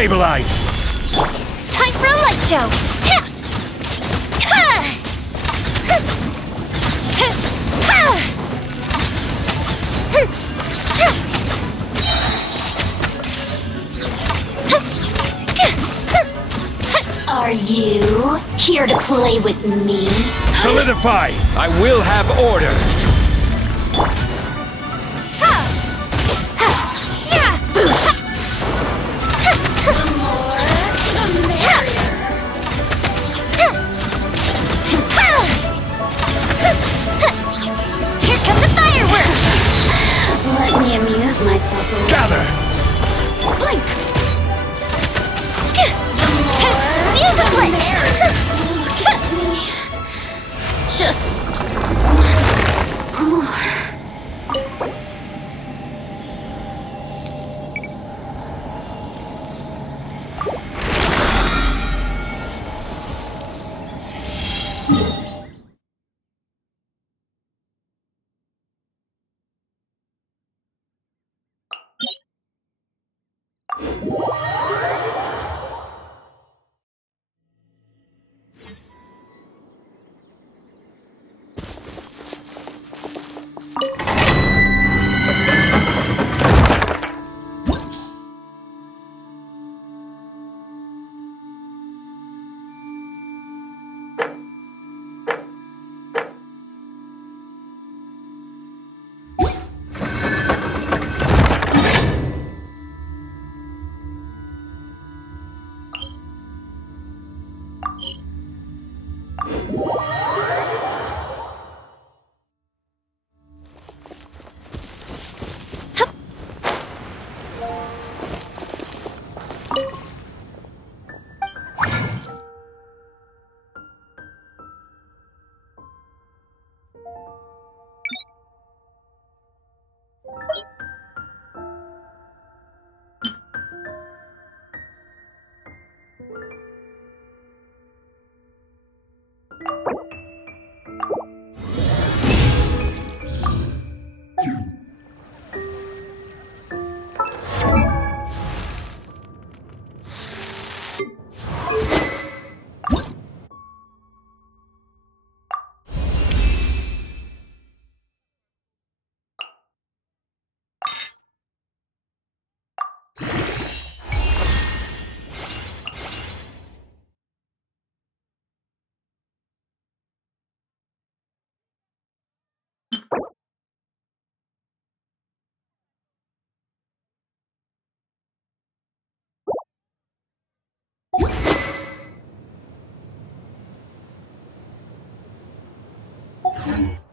Stabilize! Time for a light show! Are you here to play with me? Solidify! I will have order! Here come the fireworks! Let me amuse myself a little. Gather! Blink! Fuse is lit! Look at me. Just once more.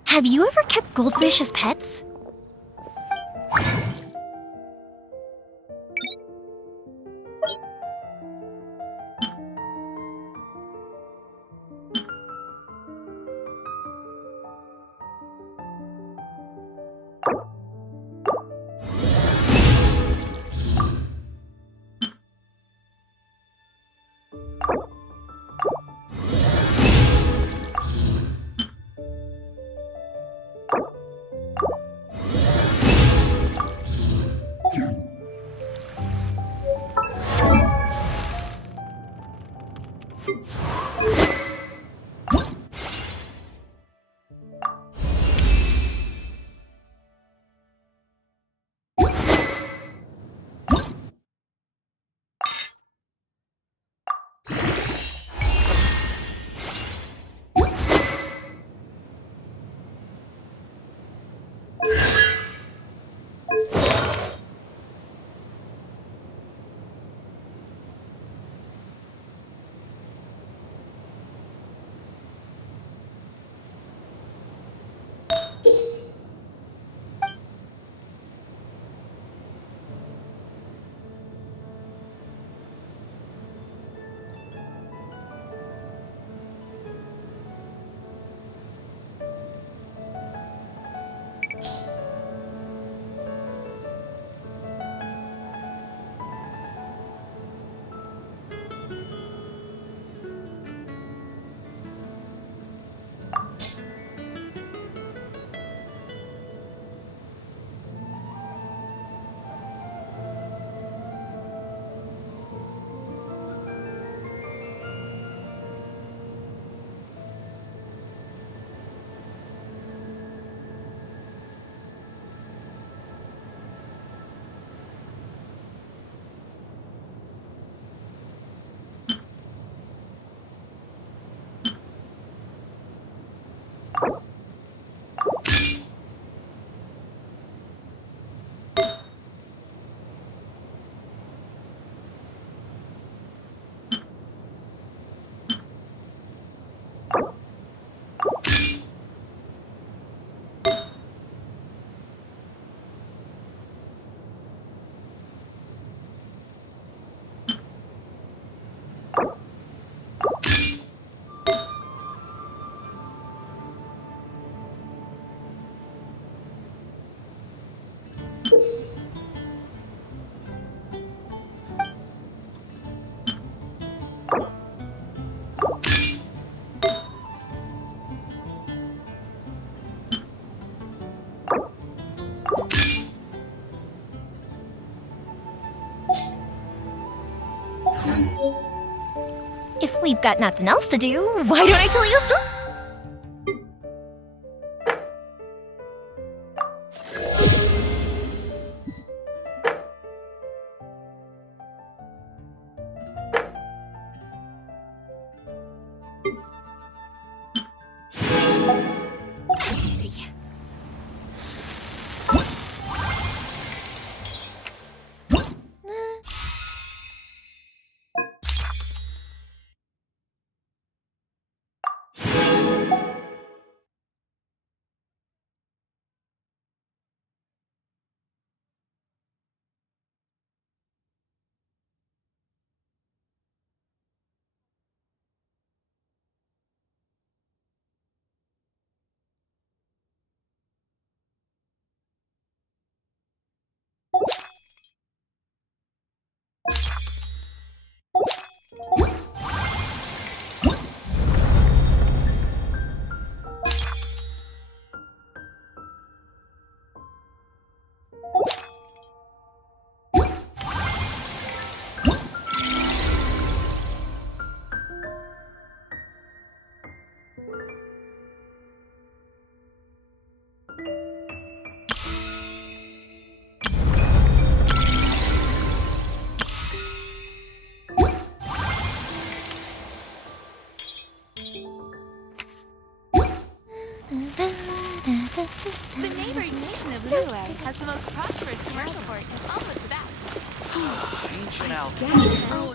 Have you ever kept goldfish as pets? we've got nothing else to do. Why don't I tell you a story? The neighboring nation of Liyue has the most prosperous commercial port in all of Tibet. Ancient Alpha.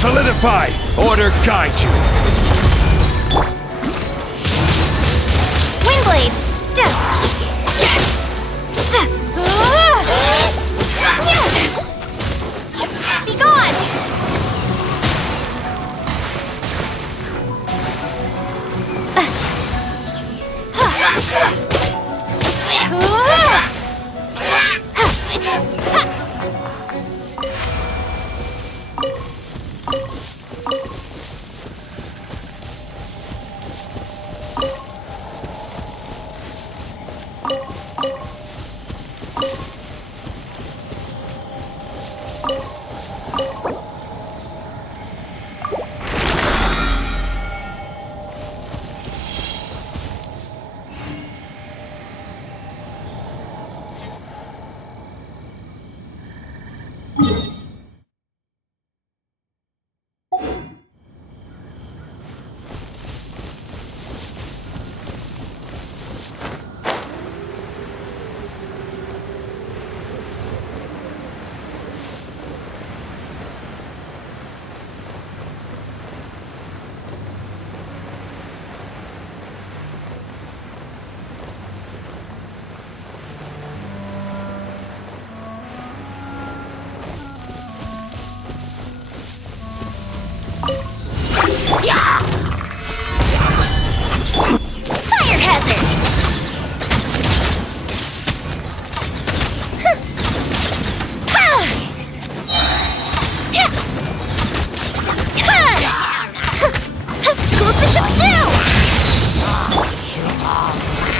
Solidify! Order guide you! Windblade!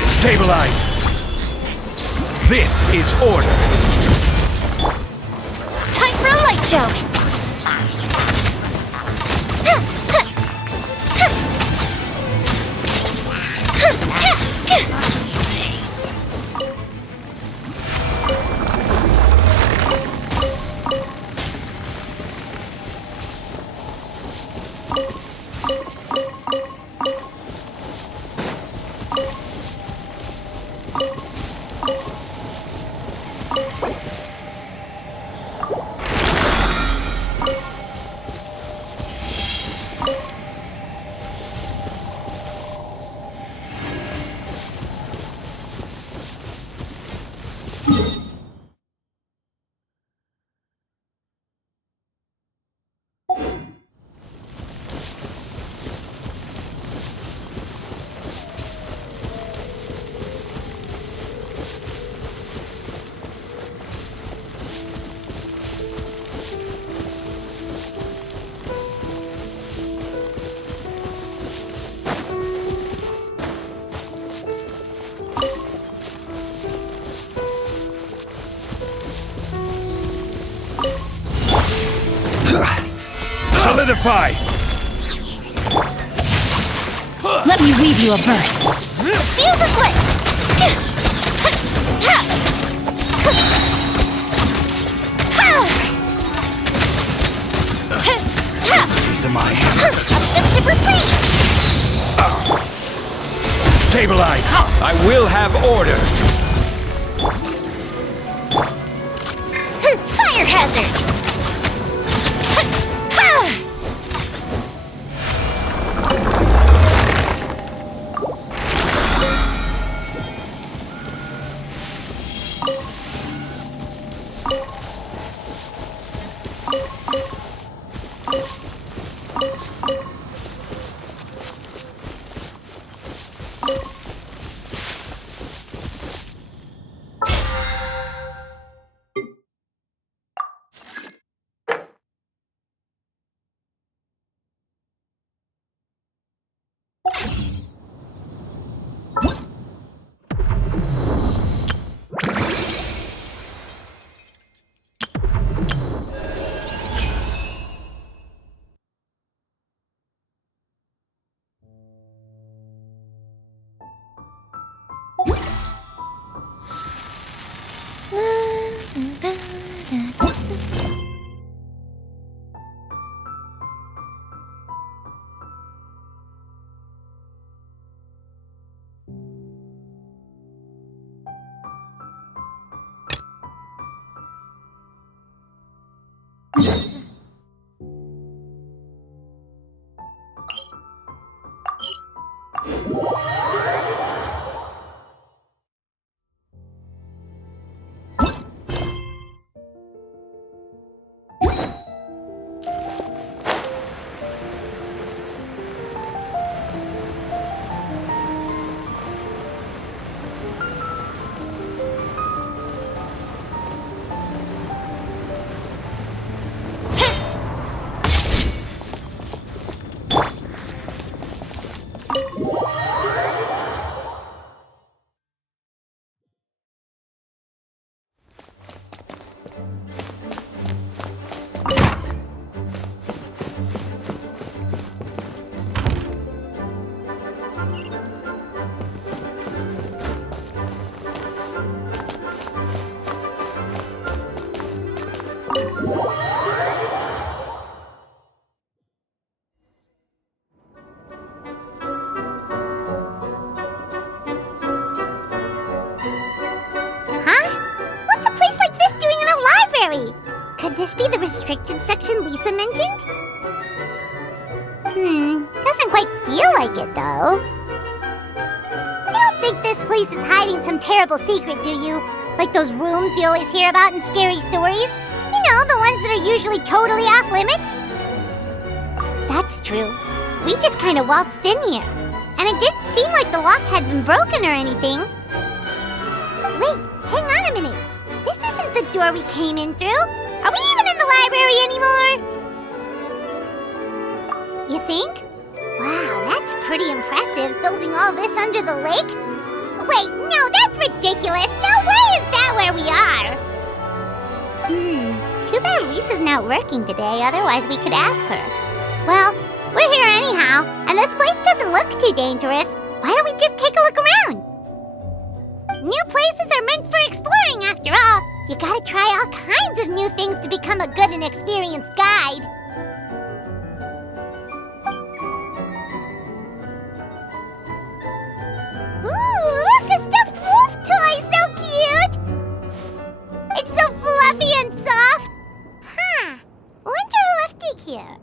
Stabilize! This is order! Time for a light show! Solidify! Let me weave you a verse. Fuse is lit! Taste of my hand. Festive retreat! Stabilize! I will have order! Fire hazard! restricted section Lisa mentioned? Doesn't quite feel like it, though. You don't think this place is hiding some terrible secret, do you? Like those rooms you always hear about in scary stories? You know, the ones that are usually totally off limits? That's true. We just kind of waltzed in here. And it didn't seem like the lock had been broken or anything. Wait, hang on a minute. This isn't the door we came in through. Are we even in the library anymore? You think? Wow, that's pretty impressive, building all this under the lake. Wait, no, that's ridiculous. No way is that where we are. Too bad Lisa's not working today, otherwise we could ask her. Well, we're here anyhow, and this place doesn't look too dangerous. Why don't we just take a look around? New places are meant for exploring, after all. You gotta try all kinds of new things to become a good and experienced guide. Ooh, look, a stuffed wolf toy! So cute! It's so fluffy and soft. Huh. Wonder who left it here.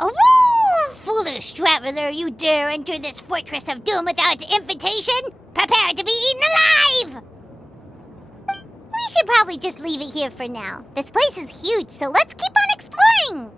Oh, foolish traveler, you dare enter this fortress of doom without invitation? Prepare to be eaten alive! We should probably just leave it here for now. This place is huge, so let's keep on exploring!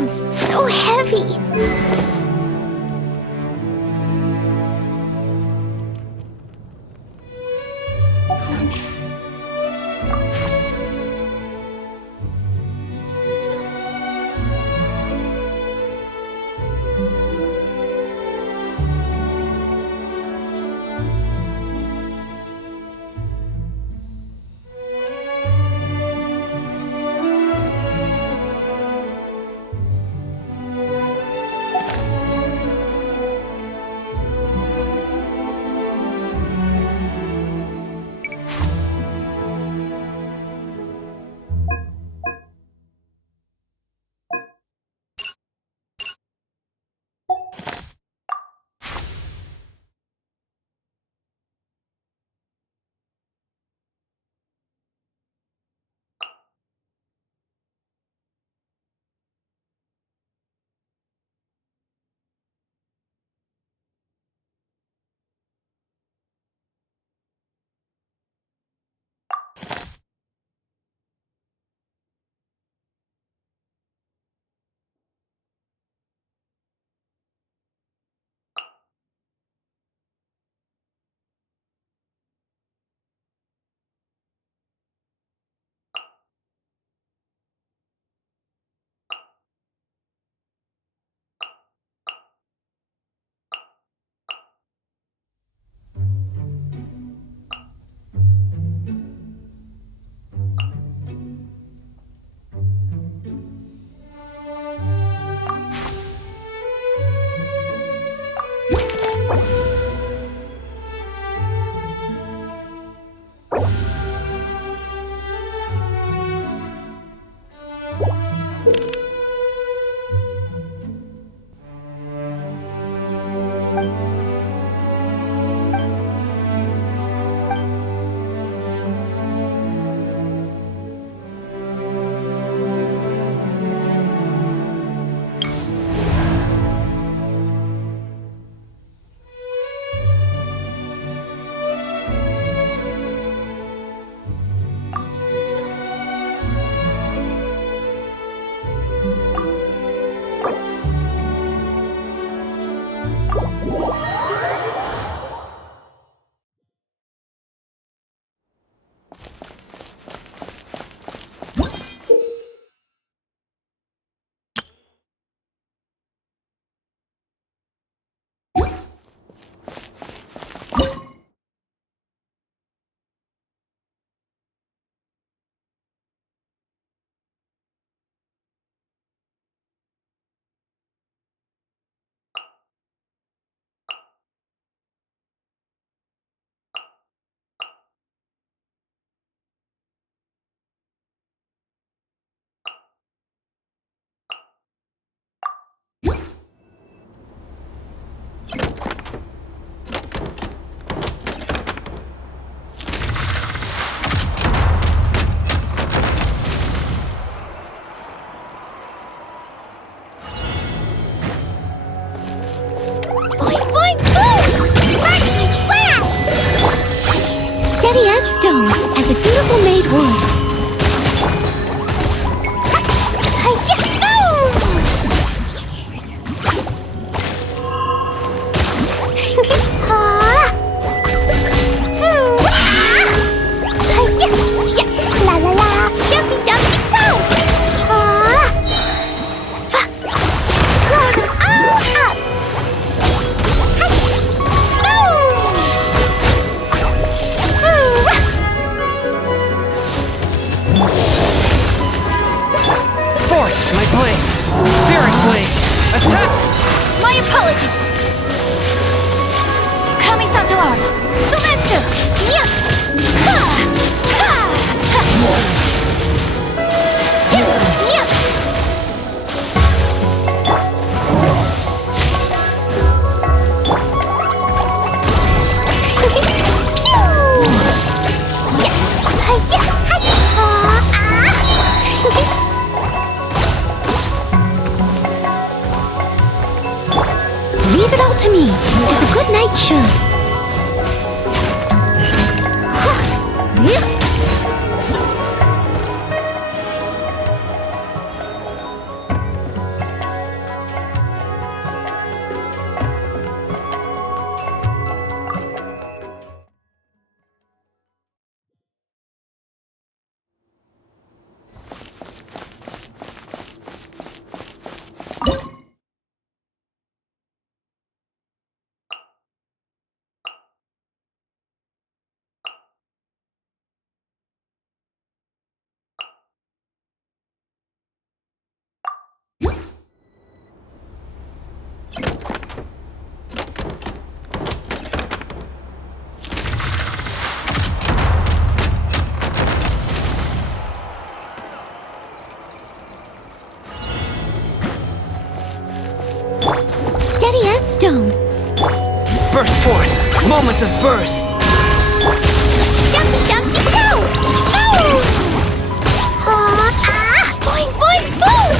bombs. So heavy. As a dutiful maid would. La la la, jumpy jumpy go! Up! Fourth, my blade! Spirit blade! Attack! My apologies. Kamisato art. Sumetsu. Yeah. Ha. Ha. Ha. Yeah. Leave it all to me, as a good knight should. 3S stone. Burst forth! Moments of birth! Jumpy, jumpy, go! Go! Boing, boing, boom!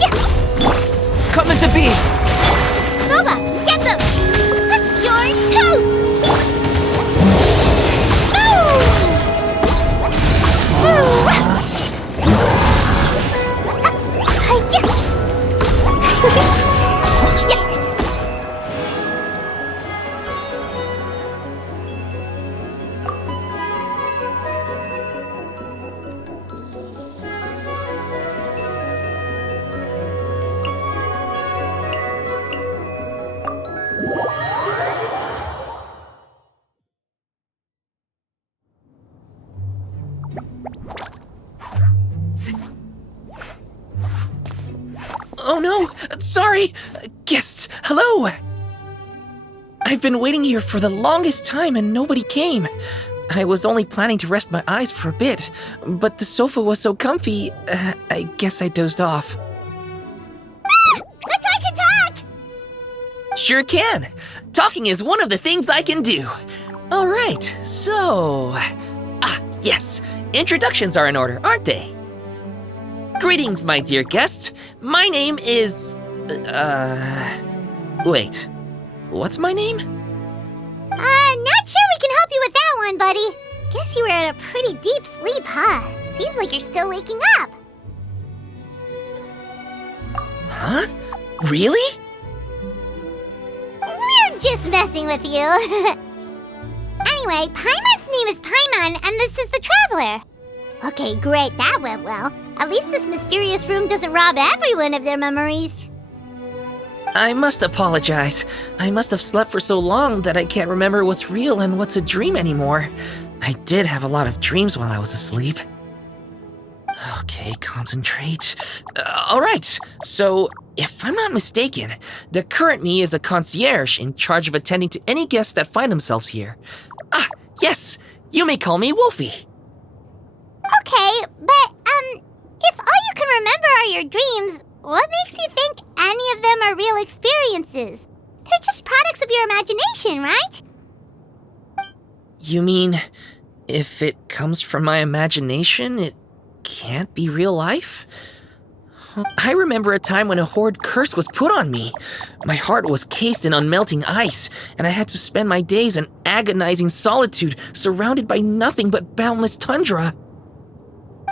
Yeah! Coming to be! Booba, get them! You're toast! Oh no! Sorry! Guests, hello! I've been waiting here for the longest time and nobody came. I was only planning to rest my eyes for a bit, but the sofa was so comfy, I guess I dozed off. I can talk! Sure can! Talking is one of the things I can do. Alright, so... yes, introductions are in order, aren't they? Greetings, my dear guests. My name is... Wait. What's my name? Not sure we can help you with that one, buddy. Guess you were in a pretty deep sleep, huh? Seems like you're still waking up. Huh? Really? We're just messing with you. Anyway, Paimon's name is Paimon, and this is the Traveler. Okay, great, that went well. At least this mysterious room doesn't rob everyone of their memories. I must apologize. I must have slept for so long that I can't remember what's real and what's a dream anymore. I did have a lot of dreams while I was asleep. Okay, concentrate. Alright, so if I'm not mistaken, the current me is a concierge in charge of attending to any guests that find themselves here. Yes, you may call me Wolfie. Okay, but, if all you can remember are your dreams, what makes you think any of them are real experiences? They're just products of your imagination, right? You mean, if it comes from my imagination, it can't be real life? I remember a time when a horrid curse was put on me. My heart was cased in unmelting ice, and I had to spend my days in agonizing solitude, surrounded by nothing but boundless tundra.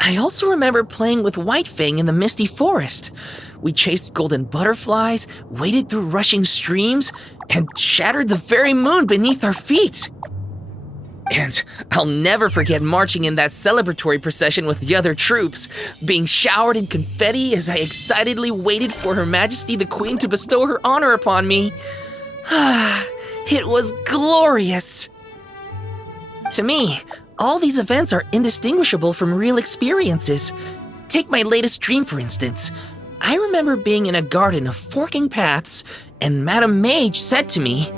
I also remember playing with White Fang in the misty forest. We chased golden butterflies, waded through rushing streams, and shattered the very moon beneath our feet. And I'll never forget marching in that celebratory procession with the other troops, being showered in confetti as I excitedly waited for Her Majesty the Queen to bestow her honor upon me. It was glorious. To me, all these events are indistinguishable from real experiences. Take my latest dream, for instance. I remember being in a garden of forking paths, and Madame Mage said to me,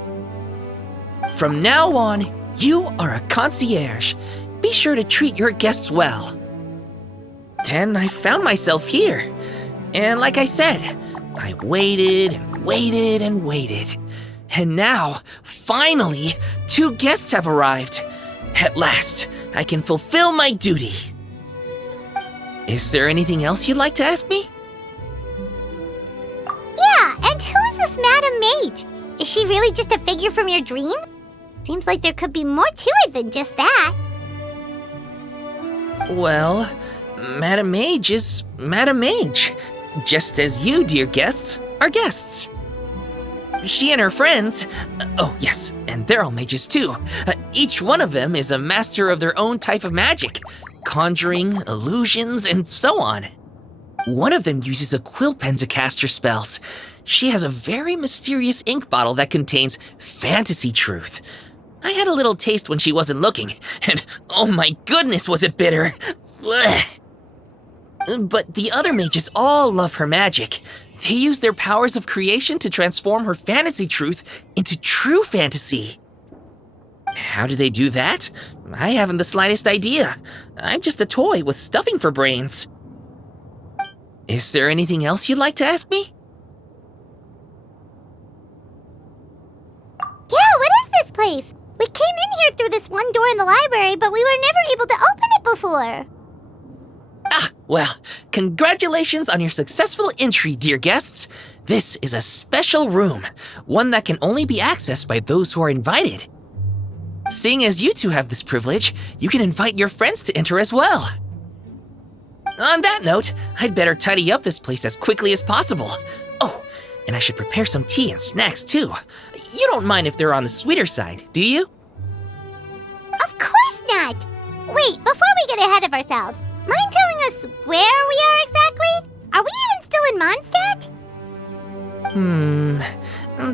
"From now on, you are a concierge. Be sure to treat your guests well." Then I found myself here. And like I said, I waited and waited and waited. And now, finally, 2 guests have arrived. At last, I can fulfill my duty. Is there anything else you'd like to ask me? Yeah, and who is this Madame Mage? Is she really just a figure from your dream? Seems like there could be more to it than just that. Well, Madame Mage is Madame Mage, just as you, dear guests, are guests. She and her friends, oh yes, and they're all mages too. Each one of them is a master of their own type of magic, conjuring, illusions, and so on. One of them uses a quill pen to cast her spells. She has a very mysterious ink bottle that contains fantasy truth. I had a little taste when she wasn't looking, and oh my goodness was it bitter! Blech. But the other mages all love her magic. They use their powers of creation to transform her fantasy truth into true fantasy. How do they do that? I haven't the slightest idea. I'm just a toy with stuffing for brains. Is there anything else you'd like to ask me? Yeah, what is this place? We came in here through this one door in the library, but we were never able to open it before. Ah, well, congratulations on your successful entry, dear guests. This is a special room, one that can only be accessed by those who are invited. Seeing as you two have this privilege, you can invite your friends to enter as well. On that note, I'd better tidy up this place as quickly as possible. Oh, and I should prepare some tea and snacks too. You don't mind if they're on the sweeter side, do you? Of course not! Wait, before we get ahead of ourselves, mind telling us where we are exactly? Are we even still in Mondstadt?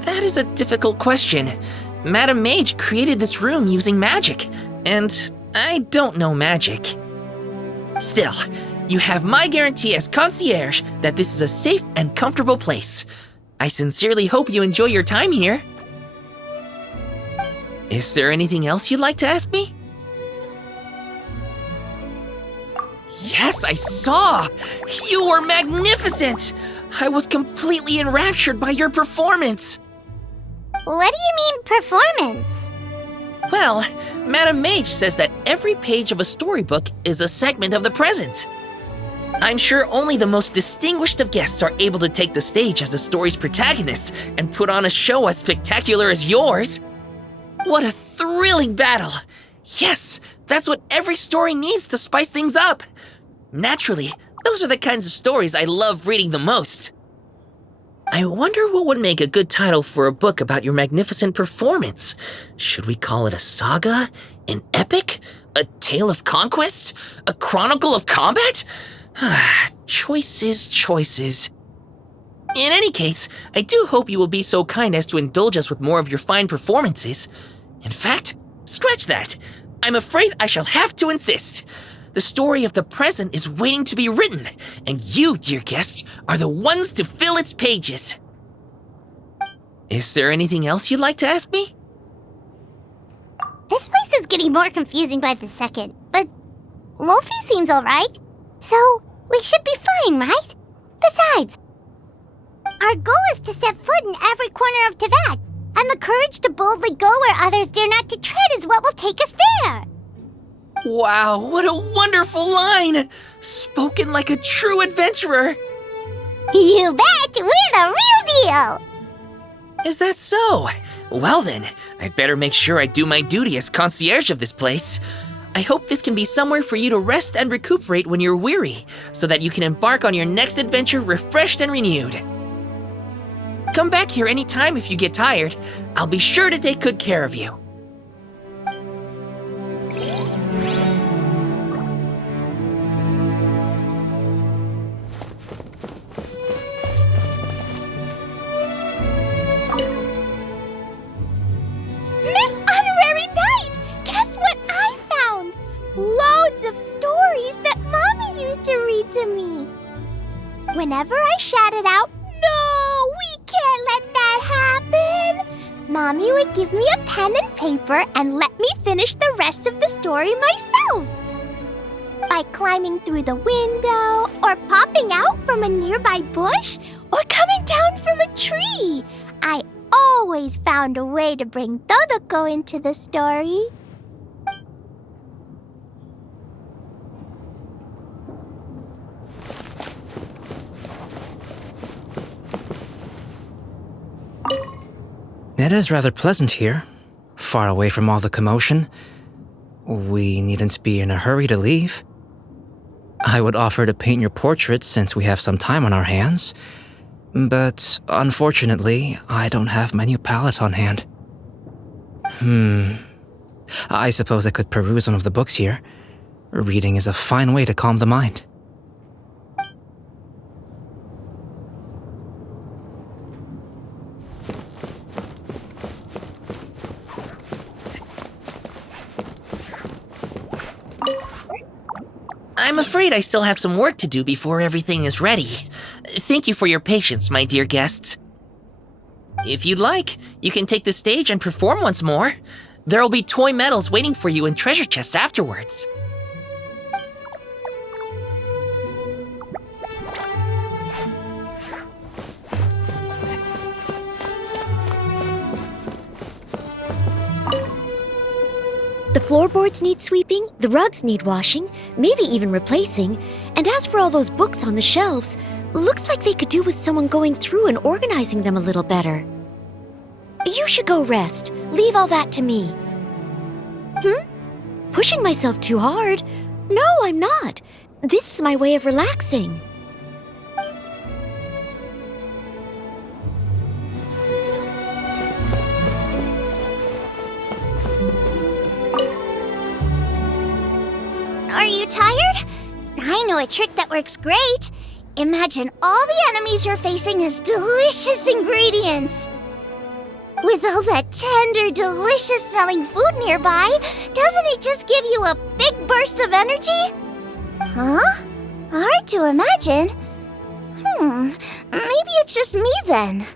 That is a difficult question. Madam Mage created this room using magic, and I don't know magic. Still, you have my guarantee as concierge that this is a safe and comfortable place. I sincerely hope you enjoy your time here. Is there anything else you'd like to ask me? Yes, I saw! You were magnificent! I was completely enraptured by your performance. What do you mean, performance? Well, Madam Mage says that every page of a storybook is a segment of the present. I'm sure only the most distinguished of guests are able to take the stage as the story's protagonist and put on a show as spectacular as yours. What a thrilling battle! Yes, that's what every story needs to spice things up. Naturally, those are the kinds of stories I love reading the most. I wonder what would make a good title for a book about your magnificent performance. Should we call it a saga? An epic? A tale of conquest? A chronicle of combat? Choices, choices. In any case, I do hope you will be so kind as to indulge us with more of your fine performances. In fact, scratch that. I'm afraid I shall have to insist. The story of the present is waiting to be written, and you, dear guests, are the ones to fill its pages. Is there anything else you'd like to ask me? This place is getting more confusing by the second, but Wolfie seems alright, so we should be fine, right? Besides, our goal is to set foot in every corner of Teyvat, and the courage to boldly go where others dare not to tread is what will take us there. Wow, what a wonderful line! Spoken like a true adventurer! You bet! We're the real deal! Is that so? Well then, I'd better make sure I do my duty as concierge of this place. I hope this can be somewhere for you to rest and recuperate when you're weary, so that you can embark on your next adventure refreshed and renewed. Come back here anytime if you get tired. I'll be sure to take good care of you. This honorary knight! Guess what I found? Loads of stories that Mommy used to read to me. Whenever I shouted out, "No, we can't let that happen!" Mommy would give me a pen and paper and let me finish the rest of the story myself. By climbing through the window, or popping out from a nearby bush, or coming down from a tree, I always found a way to bring Todoko into the story. It is rather pleasant here, far away from all the commotion. We needn't be in a hurry to leave. I would offer to paint your portrait since we have some time on our hands, but unfortunately, I don't have my new palette on hand. I suppose I could peruse one of the books here. Reading is a fine way to calm the mind. I'm afraid I still have some work to do before everything is ready. Thank you for your patience, my dear guests. If you'd like, you can take the stage and perform once more. There'll be toy medals waiting for you in treasure chests afterwards. floorboards need sweeping, the rugs need washing, maybe even replacing. And as for all those books on the shelves, looks like they could do with someone going through and organizing them a little better. You should go rest. Leave all that to me. Pushing myself too hard? No, I'm not. This is my way of relaxing. Are you tired? I know a trick that works great. Imagine all the enemies you're facing as delicious ingredients. With all that tender, delicious-smelling food nearby, doesn't it just give you a big burst of energy? Huh? Hard to imagine. Maybe it's just me then.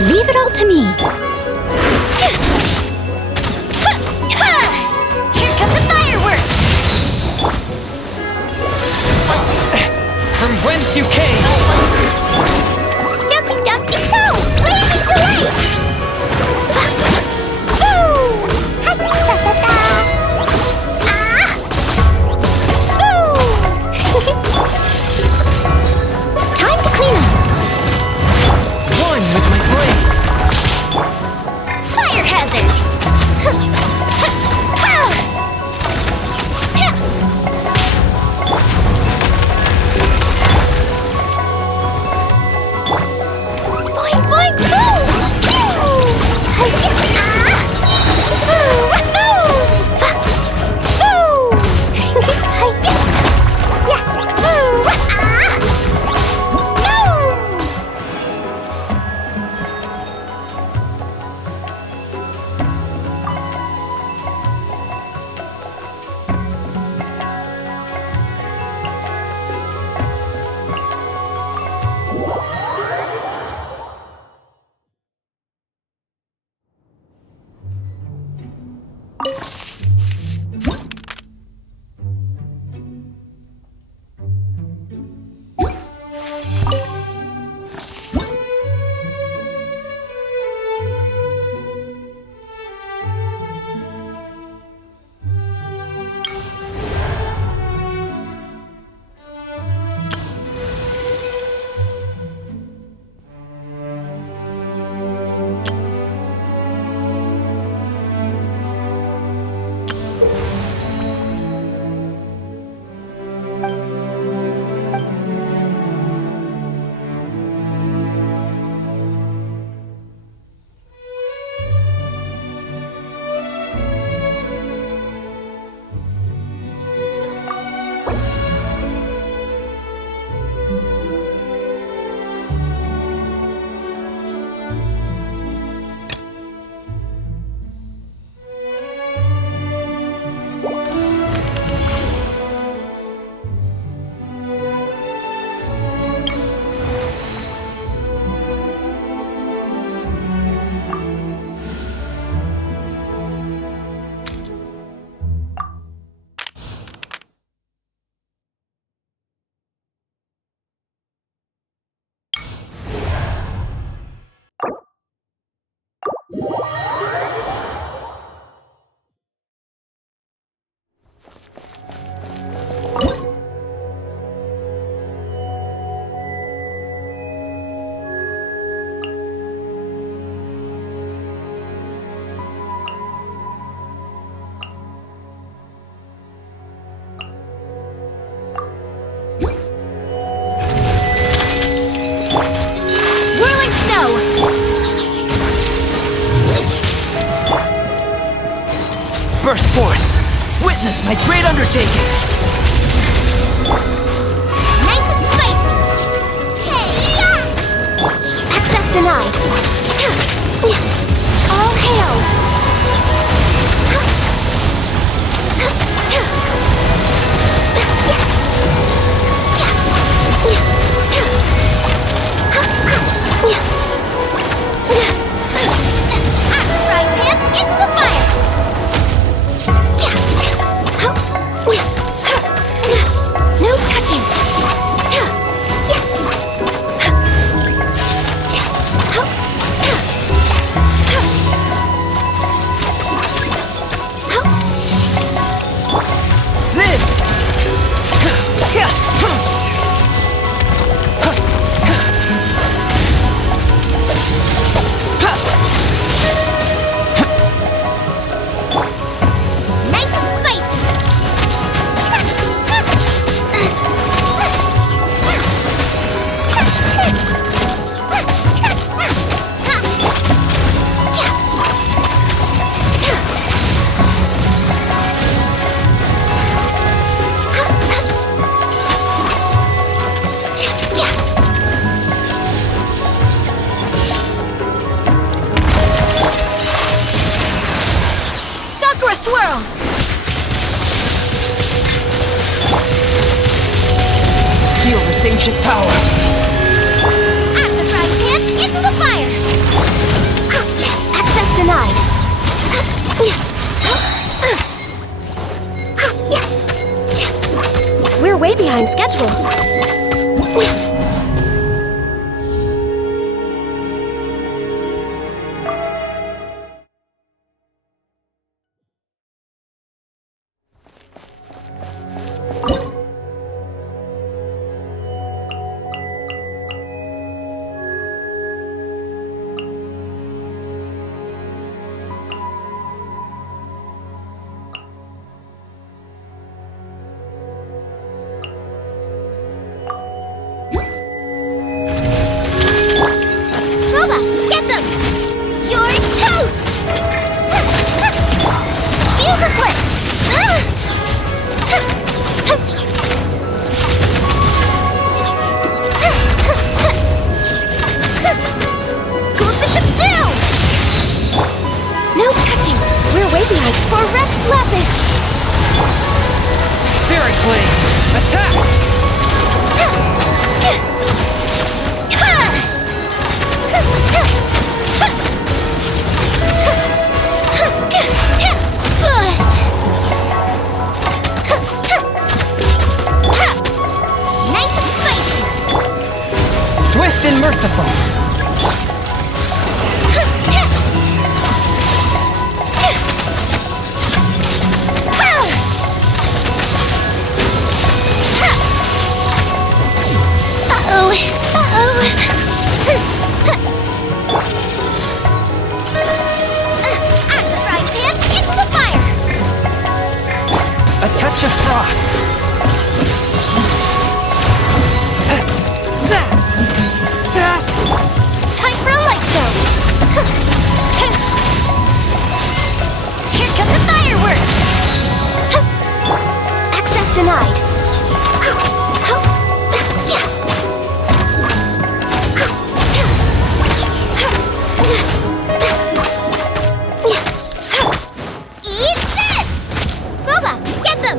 Leave it all to me. Here come the fireworks! From whence you came! Jumpy Dumpty Go! Blazing delight! Boo! Ha-ta-ta-ta! Boo! Time to clean up. One with my brain! Fire hazard! Boing, boing, boom! Pew! burst forth. Witness my great undertaking. Nice and spicy. Hey-ya! Access denied. All hail. Right hand into the fire. No touching. Lynn! Nice and spicy. Sakura swirl. Feel this ancient power. At the right hand into the fire. Access denied. We're way behind schedule. Gooba, get them! You're toast! Fuse is lit! Goldfish him down! No touching. We're way behind. For Rex Lapis! Spirit Blade! Attack! Nice and spicy! Swift and merciful! Uh-oh! Uh-oh! At the frying pan, into the fire! A touch of frost! Time for a light show! Here come the fireworks! Access denied. Eat this! Gooba, get them!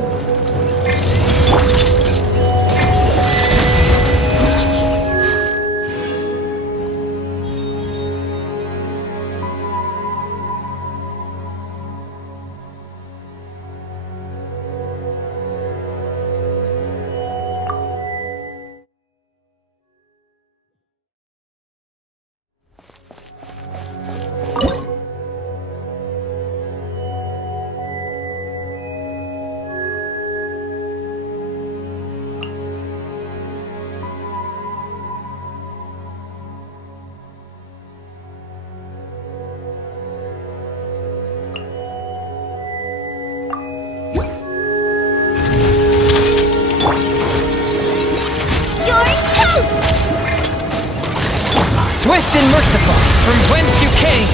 Swift and merciful, from whence you came!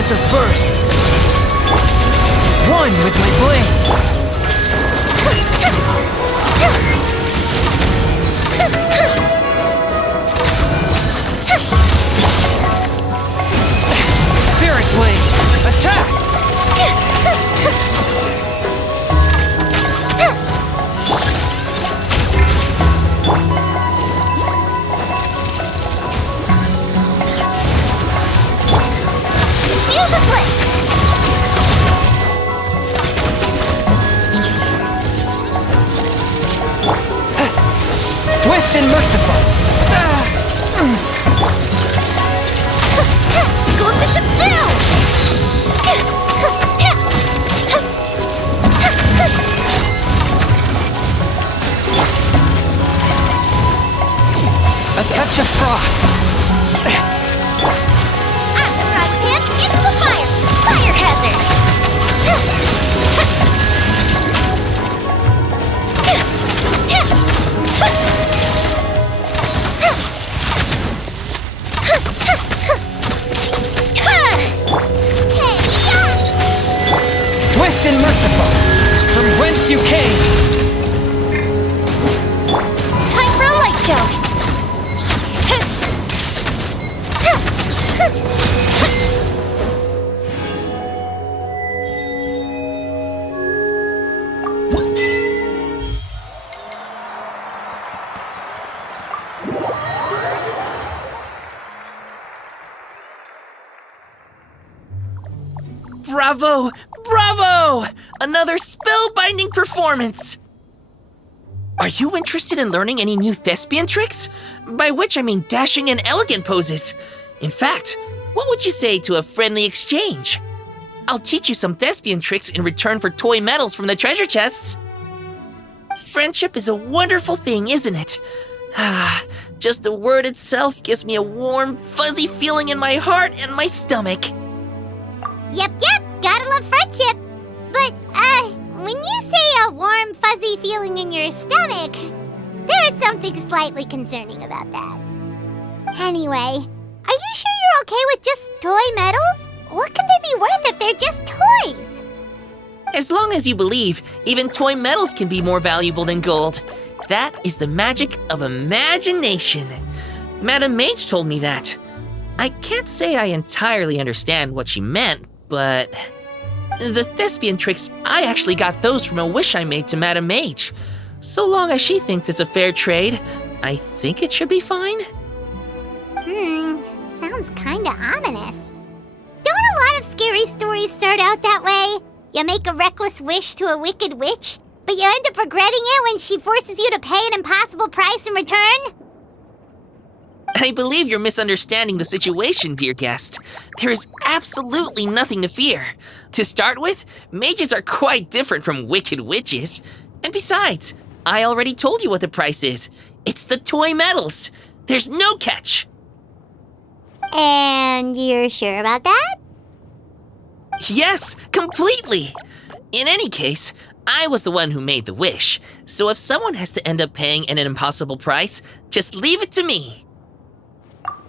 moment of birth. One with my blade. Spirit blade, attack! Fuse is lit! Swift and merciful. Goes Bishop down! A touch of frost. Out the frying pan, into the fire! Fire hazard! Swift and merciful. From whence you came. Time for a light show! Bravo! Bravo! Another spellbinding performance! Are you interested in learning any new thespian tricks? By which I mean dashing and elegant poses. In fact, what would you say to a friendly exchange? I'll teach you some thespian tricks in return for toy medals from the treasure chests. Friendship is a wonderful thing, isn't it? Just the word itself gives me a warm, fuzzy feeling in my heart and my stomach. Yep, gotta love friendship. But, when you say a warm, fuzzy feeling in your stomach, there is something slightly concerning about that. Anyway, are you sure you're okay with just toy medals? What can they be worth if they're just toys? As long as you believe, even toy medals can be more valuable than gold. That is the magic of imagination. Madam Mage told me that. I can't say I entirely understand what she meant, but the thespian tricks, I actually got those from a wish I made to Madam Mage. So long as she thinks it's a fair trade, I think it should be fine. Sounds kinda ominous. Don't a lot of scary stories start out that way? You make a reckless wish to a wicked witch, but you end up regretting it when she forces you to pay an impossible price in return? I believe you're misunderstanding the situation, dear guest. There is absolutely nothing to fear. To start with, mages are quite different from wicked witches. And besides, I already told you what the price is. It's the toy medals. There's no catch. And you're sure about that? Yes, completely. In any case, I was the one who made the wish. So if someone has to end up paying an impossible price, just leave it to me.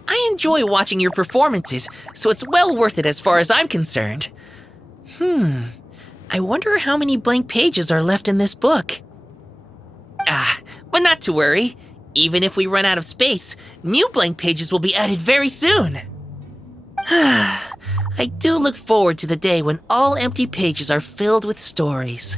I enjoy watching your performances, so it's well worth it as far as I'm concerned. I wonder how many blank pages are left in this book. But not to worry. Even if we run out of space, new blank pages will be added very soon. I do look forward to the day when all empty pages are filled with stories.